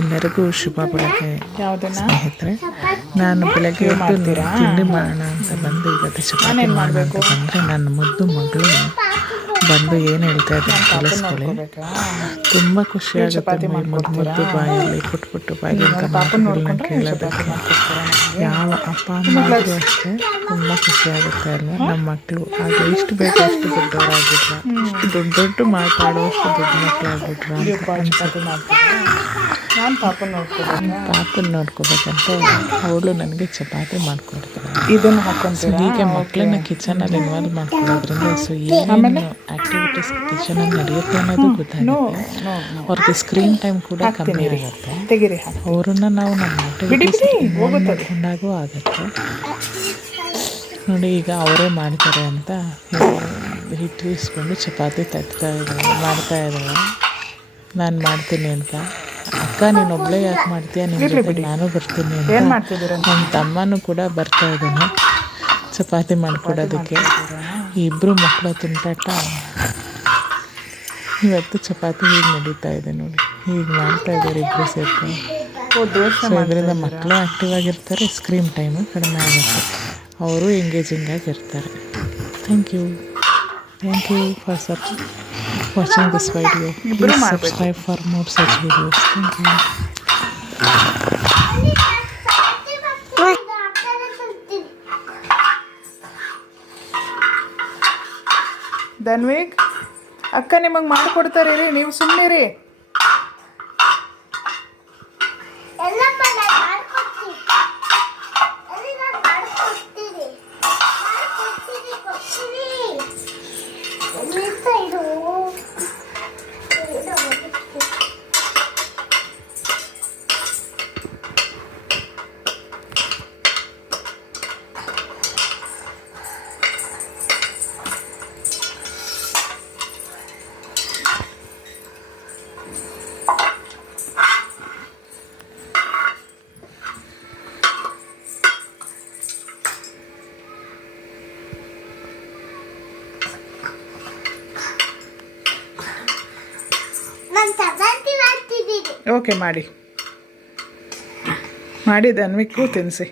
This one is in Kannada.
ಎಲ್ಲರಿಗೂ ಶುಭ ಬೆಳಗ್ಗೆ ಯಾವುದನ್ನ ಸ್ನೇಹಿತರೆ. ನಾನು ಬೆಳಗ್ಗೆ ಎದ್ದು ತಿಂಡಿ ಮಾಡೋಣ ಅಂತ ಬಂದು ಇವತ್ತು ಚಪಾತಿ ಮಾಡೋಣ ಅಂತ ಬಂದರೆ ನನ್ನ ಮುದ್ದು ಮಗಳು ಬಂದು ಏನು ಹೇಳ್ತಾ ಇದ್ದಾರೆ ಕೇಳಿಸ್ಕೊಳ್ಳಿ. ತುಂಬ ಖುಷಿಯಾಗುತ್ತೆ ಮುದ್ದು ಮುದ್ದು ಬಾಯಲ್ಲಿ ಪುಟ್ಟು ಬಾಯಲ್ಲಿ ಮಾತುಗಳನ್ನ ಕೇಳೋದಕ್ಕೆ. ಯಾವ ಅಪ್ಪ ಅಮ್ಮಗೂ ಅಷ್ಟೇ ತುಂಬ ಖುಷಿಯಾಗುತ್ತೆ ಅಲ್ವ. ನಮ್ಮ ಮಕ್ಕಳು ಆಗ ಎಷ್ಟು ಬೇಕು ಅಷ್ಟು ದೊಡ್ಡವರಾಗಿದ್ರ, ಇಷ್ಟು ದೊಡ್ಡ ಮಾತಾಡುವಷ್ಟು ದೊಡ್ಡ ಮಕ್ಕಳು ಆಗಿಬಿಟ್ರ. ನಾನು ಪಾಪನ ನೋಡ್ಕೋಬೇಕಂತ ಅವಳು ನನಗೆ ಚಪಾತಿ ಮಾಡ್ಕೊಡ್ತಾಳೆ. ಇದನ್ನು ಹಾಕೊಂತೀನಿ. ಹೀಗೆ ಮಕ್ಕಳನ್ನ ಕಿಚನಲ್ಲಿ ಇನ್ವಾಲ್ವ್ ಮಾಡ್ಕೊಳ್ಳೋದ್ರಿಂದ ಸೊ ಏನೇನು ಆ್ಯಕ್ಟಿವಿಟೀಸ್ ಕಿಚನಲ್ಲಿ ನಡೆಯುತ್ತೆ ಅನ್ನೋದು ಗೊತ್ತಾಗುತ್ತೆ. ಅವ್ರಿಗೆ ಸ್ಕ್ರೀನ್ ಟೈಮ್ ಕೂಡ ಕಮ್ಮಿ ಆಗುತ್ತೆ. ಅವರನ್ನು ನಾವು ನಮ್ಮ ಆ್ಯಕ್ಟಿವಿಟೀಸ್ ಮಾಡ್ಕೊಂಡಾಗೂ ಆಗುತ್ತೆ. ನೋಡಿ ಈಗ ಅವರೇ ಮಾಡ್ತಾರೆ ಅಂತ ಹಿಟ್ಟು ಇಸ್ಕೊಂಡು ಚಪಾತಿ ಮಾಡ್ತಾಯಿದ್ದಾಳೆ. ನಾನು ಮಾಡ್ತೀನಿ ಅಂತ. ಅಕ್ಕ ನೀನು ಒಬ್ಬಳೇ ಯಾಕೆ ಮಾಡ್ತೀಯ, ನಿಮ್ಮ ಜೊತೆ ನಾನು ಬರ್ತೀನಿ ಅಂತ. ನನ್ನ ತಮ್ಮನೂ ಕೂಡ ಬರ್ತಾ ಇದ್ದಾನೆ ಚಪಾತಿ ಮಾಡಿಕೊಡೋದಕ್ಕೆ. ಇಬ್ಬರು ಮಕ್ಕಳ ತುಂಟಾಟ. ಇವತ್ತು ಚಪಾತಿ ಹೀಗೆ ನಡೀತಾ ಇದೆ ನೋಡಿ, ಹೀಗೆ ಮಾಡ್ತಾ ಇದ್ದಾರೆ ಇಬ್ಬರು ಸೇರ್ಕೊಂಡು. ಸೊ ಇದರಿಂದ ಮಕ್ಕಳು ಆ್ಯಕ್ಟಿವ್ ಆಗಿರ್ತಾರೆ, ಸ್ಕ್ರೀನ್ ಟೈಮು ಕಡಿಮೆ ಆಗುತ್ತೆ, ಅವರು ಎಂಗೇಜಿಂಗ್ ಆಗಿರ್ತಾರೆ. Thank you for watching this video. Please subscribe for more such videos. Thank you. Dhanvik ಅಕ್ಕ ನಿಮಗೆ ಮಾಡಿಕೊಡ್ತಾರೆ ರೀ, ನೀವು ಸುಮ್ಮನಿರಿ. ಓಕೆ ಮಾಡಿ ಧನ್ವಿಕ್ಗೂ ತಿನ್ನಿಸಿ.